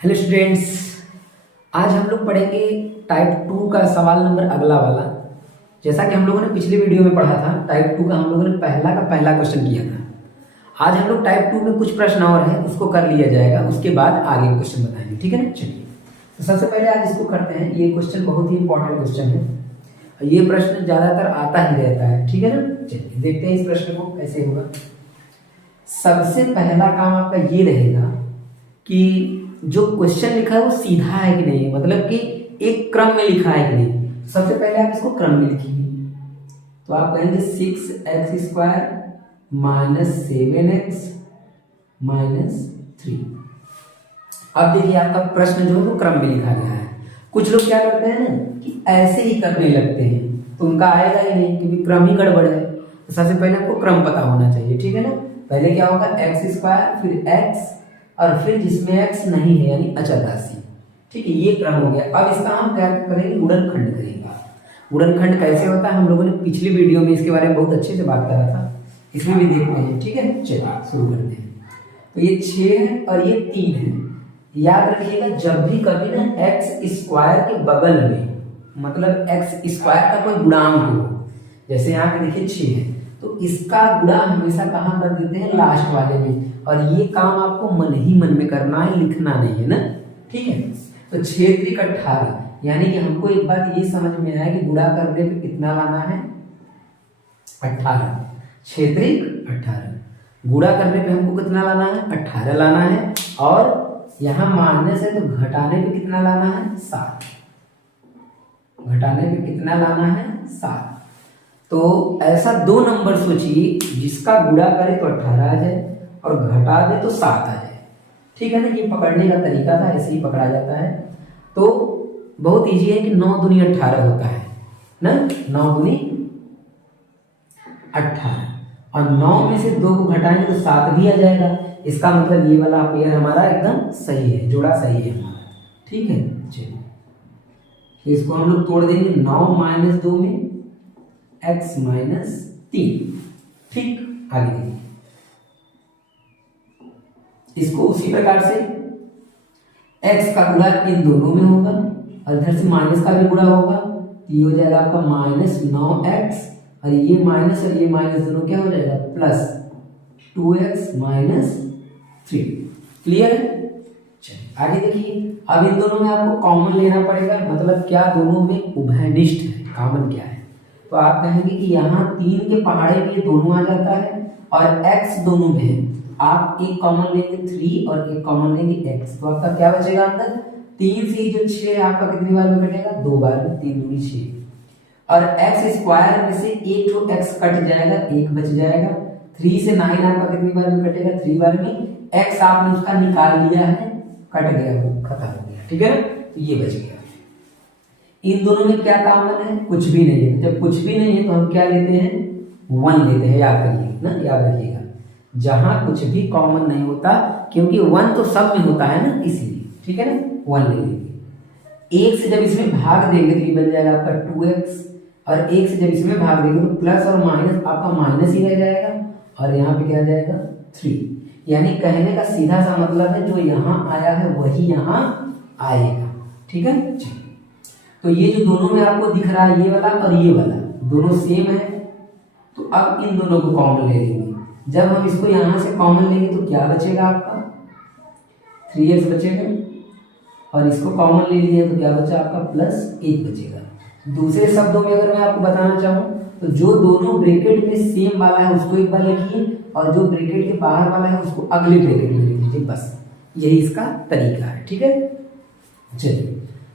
Hello students, आज हम लोग पढ़ेंगे टाइप 2 का सवाल नंबर अगला वाला। जैसा कि हम लोगों ने पिछले वीडियो में पढ़ा था, टाइप 2 का हम लोगों ने पहला का पहला क्वेश्चन किया था। आज हम लोग टाइप 2 में कुछ प्रश्न और हैं, उसको कर लिया जाएगा, उसके बाद आगे के क्वेश्चन बताएंगे। ठीक है ना। चलिए, तो सबसे पहले आज इसको करते हैं। ये क्वेश्चन बहुत ही इंपॉर्टेंट क्वेश्चन है। ये प्रश्न ज्यादातर आता ही रहता है। ठीक है ना। चलिए देखते हैं इस प्रश्न को कैसे होगा। सबसे पहला काम आपका ये रहेगा कि जो क्वेश्चन लिखा है वो सीधा है कि नहीं, मतलब कि एक क्रम में लिखा है कि नहीं। सबसे पहले आप इसको क्रम में लिखिए। तो आप कहेंगे 6x² - 7x - 3। अब देखिए आपका प्रश्न जो है वो क्रम में लिखा गया है। कुछ लोग क्या करते हैं ना कि ऐसे ही करने लगते हैं, तो उनका आएगा ही नहीं क्योंकि क्रम ही गड़बड़ है। तो सबसे पहले आपको क्रम पता होना चाहिए। ठीक है ना। पहले क्या होगा, x², फिर x, और फिर जिसमें x नहीं है यानी अचल राशि। ठीक है, ये क्रम हो गया। अब इसका हम क्या करेंगे, गुणनखंड करेंगे। गुणनखंड कैसे होता है हम लोगों ने पिछली वीडियो में इसके बारे में बहुत अच्छे से बात करा था, इसमें भी देखते हैं। ठीक है, चलिए शुरू करते हैं। तो ये 6 है और ये 3 है। याद रखिएगा, जब भी कभी ना x² के बगल में, मतलब x² का कोई गुणांक हो, जैसे यहाँ पे देखिए 6 है, तो इसका गुणा हमेशा कहाँ कर देते हैं, लास्ट वाले में। और ये काम आपको मन ही मन में करना है, लिखना नहीं है ना। ठीक है। तो 6 × 18, यानी कि हमको एक बात ये समझ में आया कि गुणा करने पे कितना लाना है, 18। 6 × 18 गुणा करने पे हमको कितना लाना है, 18 लाना है। और यहाँ माइनस है तो घटाने पे कितना लाना है, 7। घटाने पे कितना लाना है, 7। तो ऐसा 2 नंबर सोचिए जिसका गुणा करे तो 18 आ जाए और घटा दे तो 7 आ जाए। ठीक है ना। ये पकड़ने का तरीका था, ऐसे ही पकड़ा जाता है। तो बहुत इजी है कि 9 दूनी 18 होता है ना। 9 दूनी 18, और 9 में से 2 को घटाएंगे तो 7 भी आ जाएगा। इसका मतलब ये वाला पेयर हमारा एकदम सही है, जोड़ा सही है हमारा। ठीक है। चलिए, तो इसको हम लोग तोड़ देंगे। 9 - 2 में x - 3। ठीक, आगे देखिए। इसको उसी प्रकार से x का गुणा इन दोनों में होगा और इधर से माइनस का भी गुणा होगा, तो ये हो जाएगा आपका -9x, और ये माइनस और ये माइनस दोनों क्या हो जाएगा, +2x - 3। क्लियर है। चलिए आगे देखिए। अब इन दोनों में आपको कॉमन लेना पड़ेगा, मतलब क्या दोनों में उभयनिष्ठ है, कॉमन क्या है। तो आप कहेंगे कि यहाँ 3 के पहाड़े पे दोनों आ जाता है और x दोनों में है। आप एक कॉमन लेंगे 3 और एक कॉमन लेंगे x, तो आपका क्या बचेगा अंदर, 3 से जो 6 आपका कितनी बार में कटेगा, 2 बार में। 3 दूनी 6, और x² में से एक तो x कट जाएगा, 1 बच जाएगा। 3 से 9 आपका कितनी बार में कटेगा, 3 बार में। x आपने उसका निकाल लिया है, कट गया, वो खत्म हो गया। ठीक है ना। तो ये बच गया। इन दोनों में क्या कॉमन है, कुछ भी नहीं है। जब कुछ भी नहीं है तो हम क्या लेते हैं, 1 लेते हैं। याद करिए ना, याद रखिएगा, जहां कुछ भी कॉमन नहीं होता, क्योंकि 1 तो सब में होता है ना, इसलिए। ठीक है ना, 1 ले लेंगे। 1 से जब इसमें भाग देंगे तो ये बन जाएगा आपका 2x, और 1 से जब इसमें भाग देंगे तो प्लस और माइनस आपका माइनस ही रह जाएगा, और यहाँ पे क्या आ जाएगा, 3। यानी कहने का सीधा सा मतलब है, जो यहाँ आया है वही यहाँ आएगा। ठीक है। तो ये जो दोनों में आपको दिख रहा है, ये वाला और ये वाला दोनों सेम है, तो अब इन दोनों को कॉमन ले लेंगे। जब हम इसको यहां से कॉमन लेंगे तो क्या बचेगा आपका, 3x बचेगा, और इसको कॉमन ले लिया तो क्या बचा आपका, +1 बचेगा। दूसरे शब्दों में अगर मैं आपको बताना चाहूं तो जो दोनों ब्रैकेट में सेम वाला है उसको एक बार लिखिए, और जो ब्रैकेट के बाहर वाला है उसको अगले ब्रैकेट में लिख दीजिए। बस यही इसका तरीका है। ठीक है। चलिए,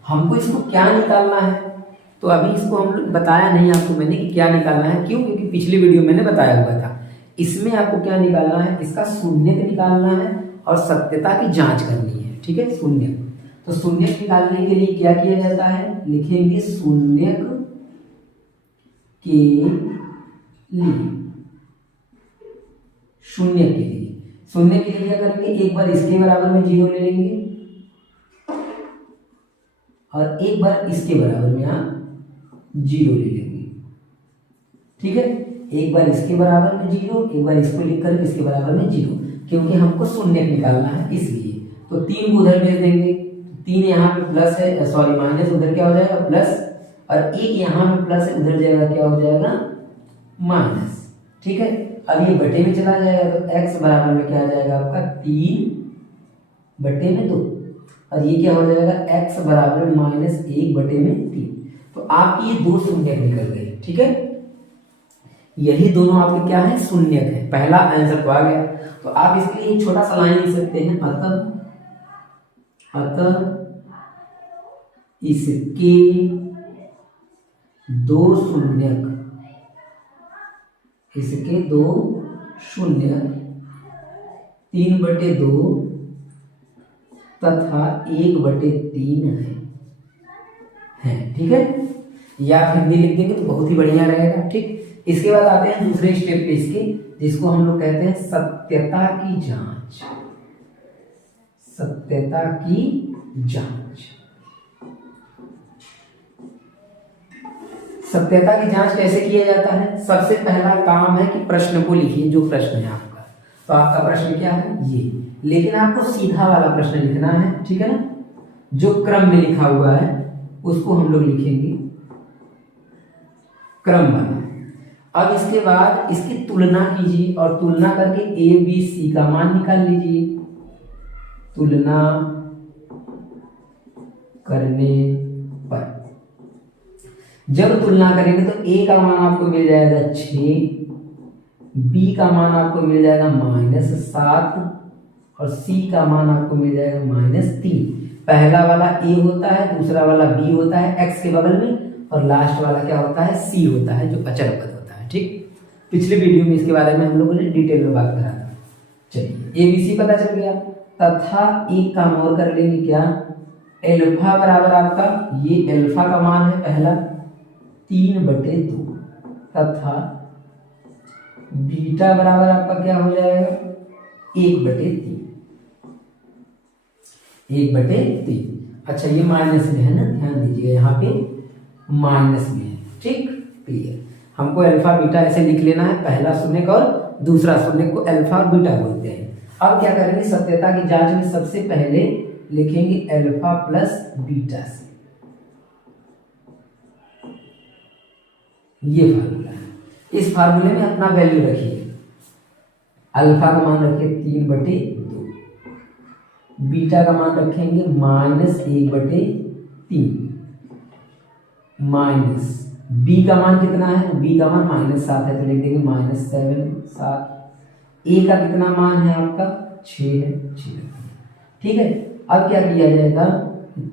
हमको इसको क्या निकालना है, तो अभी इसको हम लोग बताया नहीं आपको मैंने कि क्या निकालना है। क्यों, क्योंकि पिछली वीडियो मैंने बताया हुआ था। इसमें आपको क्या निकालना है, इसका शून्यक निकालना है और सत्यता की जांच करनी है। ठीक है, शून्यक। तो शून्यक निकालने के लिए क्या किया जाता है, लिखेंगे शून्यक के लिए। शून्य के लिए, शून्य के लिए क्या करेंगे, एक बार इसके बराबर में 0 ले लेंगे और एक बार इसके बराबर में आप 0 ले लेंगे। ठीक है, एक बार इसके बराबर में 0, एक बार इसको लिख कर इसके बराबर में 0, क्योंकि हमको शून्य निकालना है इसलिए। तो 3 को उधर भेज देंगे, 3 यहाँ पे प्लस है, सॉरी माइनस, उधर क्या हो जाएगा प्लस, और 1 यहाँ पे प्लस है, उधर जाएगा क्या हो जाएगा माइनस। ठीक है, अब ये बटे में चला जाएगा तो x बराबर में क्या आ जाएगा आपका 3/2, और ये क्या हो जाएगा x बराबर में -1/3। तो आपकी ये 2 शून्यक निकल गए। ठीक है, यही दोनों आपके क्या है शून्यक है। पहला आंसर तो आ गया। तो आप इसके लिए छोटा सा लाइन लिख सकते हैं, अतः इसके 2 शून्यक, इसके 2 शून्यक 3/2 तथा 1/3 है। ठीक है, या फिर भी लिख देंगे तो बहुत ही बढ़िया रहेगा। ठीक, इसके बाद आते हैं दूसरे स्टेप पे इसके, जिसको हम लोग कहते हैं सत्यता की जांच। सत्यता की जांच। सत्यता की जांच कैसे किया जाता है? सबसे पहला काम है कि प्रश्न को लिखिए, जो प्रश्न है आपका। तो आपका प्रश्न क्या है ये, लेकिन आपको सीधा वाला प्रश्न लिखना है। ठीक है ना, जो क्रम में लिखा हुआ है उसको हम लोग लिखेंगे क्रम वाला। अब इसके बाद इसकी तुलना कीजिए, और तुलना करके ए बी सी का मान निकाल लीजिए। तुलना करने पर जब तुलना करेंगे तो ए का मान आपको मिल जाएगा 6, बी का मान आपको मिल जाएगा -7, और सी का मान आपको मिल जाएगा -3। पहला वाला ए होता है, दूसरा वाला बी होता है एक्स के बगल में, और लास्ट वाला क्या होता है सी होता है, जो अचर पद होता है। ठीक, पिछले वीडियो में इसके बारे में हम लोगों ने डिटेल में बात करा था। चलिए, ए बी सी पता चल गया, तथा एक काम और कर लेंगे, क्या एल्फा बराबर आपका, ये एल्फा का मान है पहला 3/2, तथा बीटा बराबर आपका क्या हो जाएगा 1/3। 1/3। अच्छा, ये माइनस में है ना, ध्यान दीजिएगा यहाँ पे माइनस में है। ठीक, क्लियर। हमको अल्फा बीटा ऐसे लिख लेना है, पहला शून्यक और दूसरा शून्यक को अल्फा और बीटा बोलते हैं। अब क्या करेंगे, सत्यता की जांच में सबसे पहले लिखेंगे अल्फा प्लस बीटा से, ये फार्मूला है। इस फार्मूले में अपना वैल्यू रखिए, अल्फा का मान रखिए 3/2, बीटा का मान रखेंगे -1/3, माइनस बी का मान कितना है, बी का मान -7 है तो लिख देंगे -7 7। ए का कितना मान है आपका 6 है, 6। ठीक है, अब क्या किया जाएगा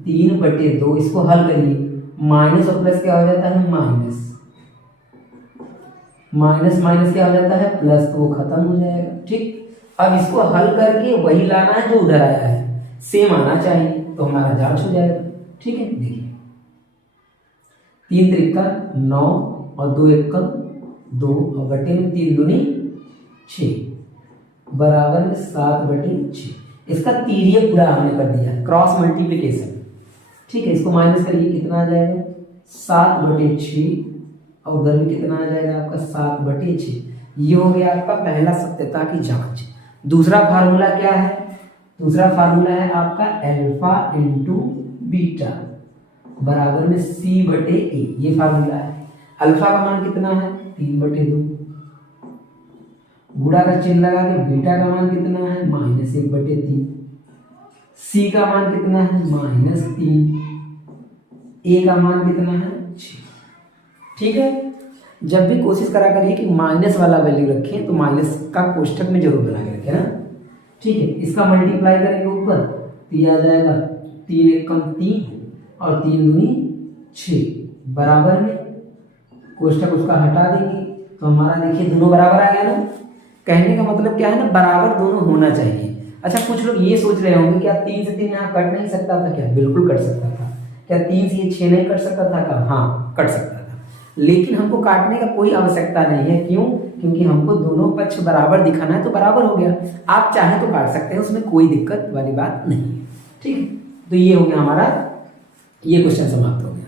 3/2, इसको हल करिए, माइनस और प्लस क्या हो जाता है माइनस, माइनस माइनस क्या हो जाता है प्लस, तो वो खत्म हो जाएगा। ठीक, अब इसको हल करके वही लाना है जो उधर आया है, सेम आना चाहिए, तो हमारा जांच हो जाएगा। ठीक है, देखिए 3 त्रिका 9 और 2 एकम 2 और बटे में 3 दूनी 6 बराबर में 7/6। इसका तिर्यक गुणा हमने कर दिया, क्रॉस मल्टीप्लिकेशन। ठीक है, इसको माइनस करिए, कितना आ जाएगा 7/6, और उधर भी कितना आ जाएगा आपका 7/6। ये हो गया आपका पहला सत्यता की जांच। दूसरा फार्मूला क्या है, दूसरा फार्मूला है आपका अल्फा इंटू बीटा बराबर में C/A, ये फार्मूला है। अल्फा का मान कितना है 3/2, गुणा का चिन्ह लगा के बीटा का मान कितना है -1/3, सी का मान कितना है -3, ए का मान कितना है 6। ठीक है, जब भी कोशिश करा करिए कि माइनस वाला वैल्यू रखें तो माइनस का कोष्ठक में जरूर बना के रखें ना। ठीक है, इसका मल्टीप्लाई करेंगे ऊपर तो ये आ जाएगा 3 एकम 3 और 3 दूनी 6 बराबर में, कोष्ठक उसका हटा देंगे तो हमारा देखिए दोनों बराबर आ गया ना। कहने का मतलब क्या है ना, बराबर दोनों होना चाहिए। अच्छा, कुछ लोग ये सोच रहे होंगे क्या 3 से 3 यहाँ कट नहीं सकता था क्या? बिल्कुल कट सकता था। क्या 3 से ये 6 नहीं कट सकता था क्या? हाँ, कट सकता था, लेकिन हमको काटने का कोई आवश्यकता नहीं है। क्यों? क्योंकि हमको दोनों पक्ष बराबर दिखाना है, तो बराबर हो गया। आप चाहे तो काट सकते हैं, उसमें कोई दिक्कत वाली बात नहीं है। ठीक है, तो ये हो गया हमारा, ये क्वेश्चन समाप्त हो गया।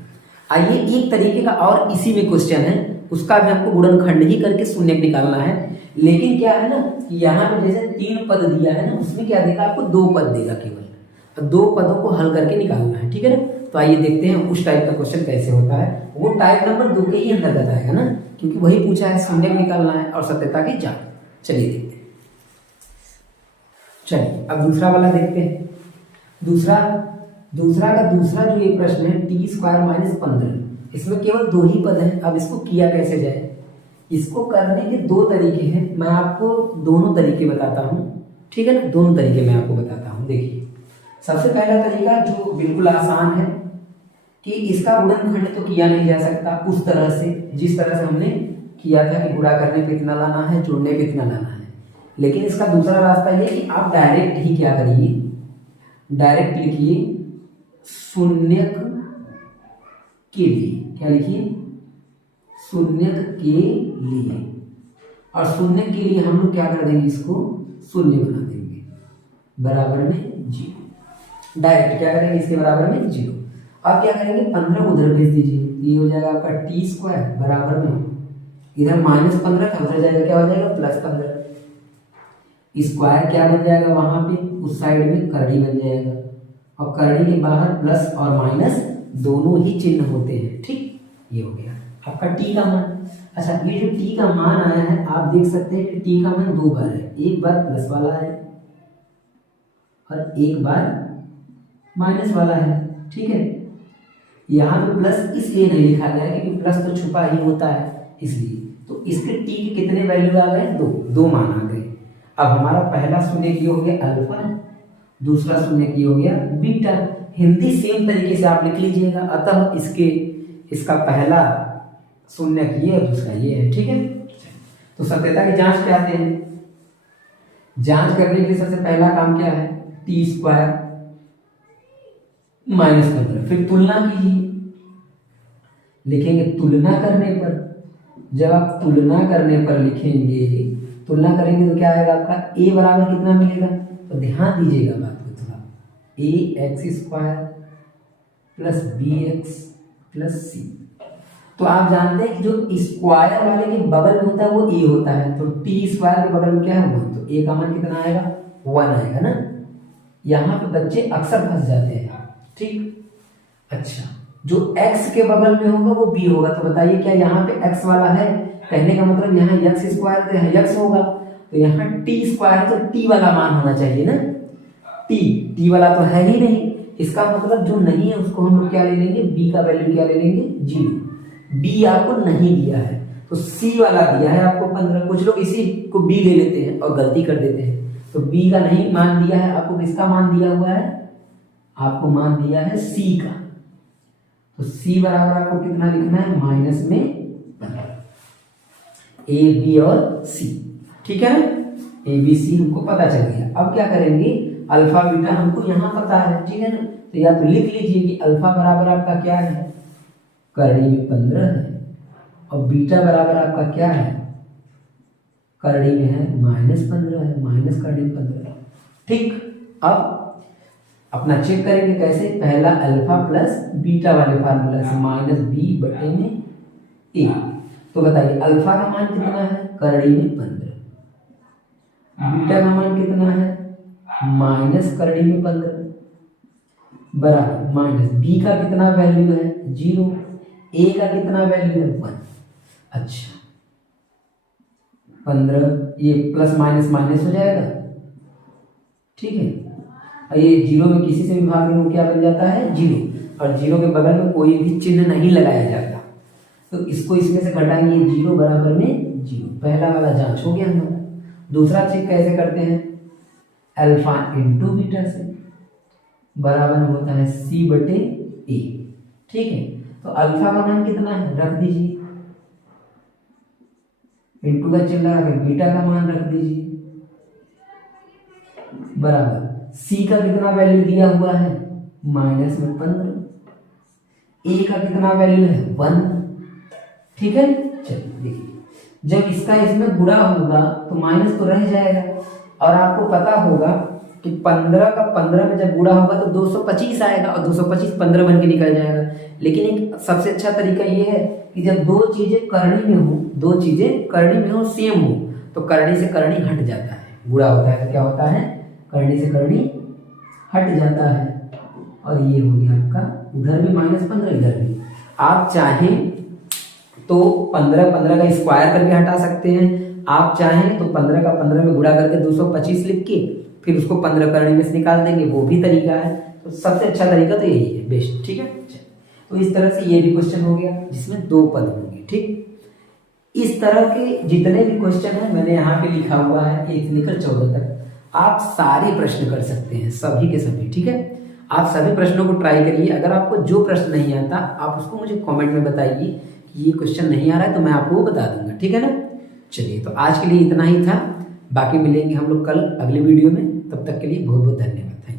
आइए एक तरीके का और इसी में क्वेश्चन है, उसका भी हमको गुणनखंड ही करके शून्यक निकालना है। लेकिन क्या है ना कि यहाँ पे जैसे 3 पद दिया है ना, उसमें क्या देगा आपको 2 पद देगा केवल। दो पदों को हल करके निकालना है, ठीक है ना। तो आइए देखते हैं उस टाइप का क्वेश्चन कैसे होता है। वो टाइप नंबर 2 के ही अंतर्गत आएगा ना, क्योंकि वही पूछा है, शून्य निकालना है और सत्यता की जांच। चलिए देखते हैं। चलिए अब दूसरा वाला देखते हैं। दूसरा का दूसरा जो ये प्रश्न है t² - 15, इसमें केवल 2 ही पद हैं। अब इसको किया कैसे जाए, इसको करने के 2 तरीके हैं। मैं आपको दोनों तरीके बताता हूँ, ठीक है ना। दोनों तरीके मैं आपको बताता हूँ। देखिए, सबसे पहला तरीका जो बिल्कुल आसान है कि इसका गुणनखंड तो किया नहीं जा सकता उस तरह से जिस तरह से हमने किया था कि गुणा करने पे इतना लाना है, जोड़ने पे इतना लाना है। लेकिन इसका दूसरा रास्ता ये कि आप डायरेक्ट ही क्या करिए, डायरेक्ट लिखिए शून्यक के लिए। क्या लिखिए, शून्यक के लिए। और शून्य के लिए हम लोग क्या कर देंगे, इसको शून्य बना देंगे, बराबर में 0। डायरेक्ट क्या करेंगे, इसके बराबर में 0। अब क्या करेंगे, 15 उधर भेज दीजिए, ये हो जाएगा आपका t² बराबर में, इधर -15 था, उधर जाएगा क्या हो जाएगा +15। स्क्वायर क्या बन जाएगा वहां पे, उस साइड में करड़ी बन जाएगा, और करड़ी के बाहर प्लस और माइनस दोनों ही चिन्ह होते हैं, ठीक। ये हो गया आपका t का मान। अच्छा, ये जो t का मान आया है आप देख सकते हैं कि t का मान 2 बार है, एक बार प्लस वाला है और एक बार माइनस वाला है, ठीक है। यहाँ पे प्लस इसलिए नहीं लिखा गया है क्योंकि प्लस तो छुपा ही होता है, इसलिए। तो इसके t के कितने वैल्यू आ गए, 2 मान आ गए। अब हमारा पहला शून्य की हो गया अल्फा, दूसरा शून्य की हो गया बीटा। हिंदी सेम तरीके से आप लिख लीजिएगा। अतः इसका पहला शून्य ये है, दूसरा ये है, ठीक है। तो सत्यता की जांच पे आते हैं। जांच करने के लिए सबसे पहला काम क्या है, t² - 15। फिर तुलना कीजिए, लिखेंगे तुलना करने पर। जब आप तुलना करने पर लिखेंगे, तुलना करेंगे तो क्या आएगा आपका, a बराबर कितना मिलेगा। तो ध्यान दीजिएगा बात को थोड़ा, ax² + bx + c। तो आप जानते हैं कि जो स्क्वायर वाले के बगल में होता है वो a होता है, तो t² के बगल में क्या है 1, तो a का मान कितना आएगा 1 आएगा ना। यहाँ पे बच्चे अक्सर फंस जाते हैं, ठीक। अच्छा, जो x के बगल में होगा वो b होगा, तो बताइए क्या यहाँ पे x वाला है, कहने का मतलब यहाँ x² तो यहाँ x होगा, तो यहाँ t² तो t वाला मान होना चाहिए ना। t वाला तो है ही नहीं, इसका मतलब जो नहीं है उसको हम लोग क्या ले लेंगे, b का वैल्यू क्या ले लेंगे 0। b आपको नहीं दिया है तो c वाला दिया है आपको 15। कुछ लोग इसी को b ले लेते हैं और गलती कर देते हैं। तो b का नहीं मान दिया है आपको, किसका मान दिया हुआ है, आपको मान दिया है c का। तो c बराबर आपको कितना लिखना है, माइनस में 15। a b और c, ठीक है ना। a b c हमको पता चल गया। अब क्या करेंगे, अल्फा बीटा हमको यहाँ पता है, ठीक है ना। तो या तो लिख लीजिए कि अल्फा बराबर आपका क्या है, करड़ी में 15 है, और बीटा बराबर आपका क्या है, करड़ी में है -15 है, माइनस करड़ी में 15, ठीक। अब अपना चेक करेंगे कैसे, पहला अल्फा प्लस बीटा वाले फार्मूला से -b/a। तो बताइए अल्फा का मान कितना है, करड़ी में 15, बीटा का मान कितना है माइनस करड़ी में 15, बराबर माइनस b का कितना वैल्यू है 0, a का कितना वैल्यू है 1। अच्छा, 15 ये प्लस माइनस माइनस हो जाएगा, ठीक है। ये 0 में किसी से भी भाग में क्या बन जाता है 0, और 0 के बगल में कोई भी चिन्ह नहीं लगाया जाता, तो इसको इसमें से घटाएंगे 0 बराबर में 0। पहला वाला जांच हो गया हमारा। दूसरा चेक कैसे करते हैं, अल्फा इंटू बीटा से, बराबर होता है c/a, ठीक है। तो अल्फा का मान कितना है रख दीजिए, इंटू का चिन्ह लगा के बीटा का मान रख दीजिए, बराबर c का कितना वैल्यू दिया हुआ है माइनस में 15, a का कितना वैल्यू है 1, ठीक है। चलिए देखिए, जब इसका इसमें गुणा होगा तो माइनस तो रह जाएगा, और आपको पता होगा कि 15 का 15 में जब गुणा होगा तो 225 आएगा, और 225 15 बन के निकल जाएगा। लेकिन एक सबसे अच्छा तरीका ये है कि जब दो चीजें करनी में हो सेम हो, तो करनी से करनी हट जाता है, गुणा होता है तो क्या होता है, करनी से करनी हट जाता है और ये हो गया आपका, उधर भी -15 इधर भी। आप चाहें तो 15 का स्क्वायर करके हटा सकते हैं, आप चाहें तो 15 का 15 में गुणा करके 225 लिख के फिर उसको 15 करने में से निकाल देंगे, वो भी तरीका है। तो सबसे अच्छा तरीका तो यही है, बेस्ट। ठीक है, तो इस तरह से ये भी क्वेश्चन हो गया जिसमें 2 पद होंगे। ठीक, इस तरह के जितने भी क्वेश्चन है मैंने यहाँ पे लिखा हुआ है 1 से लेकर 14 तक, आप सारे प्रश्न कर सकते हैं, सभी के सभी। ठीक है, आप सभी प्रश्नों को ट्राई करिए। अगर आपको जो प्रश्न नहीं आता आप उसको मुझे कमेंट में बताइए कि ये क्वेश्चन नहीं आ रहा है, तो मैं आपको वो बता दूंगा। ठीक है ना, चलिए तो आज के लिए इतना ही था, बाकी मिलेंगे हम लोग कल अगले वीडियो में। तब तक के लिए बहुत बहुत धन्यवाद।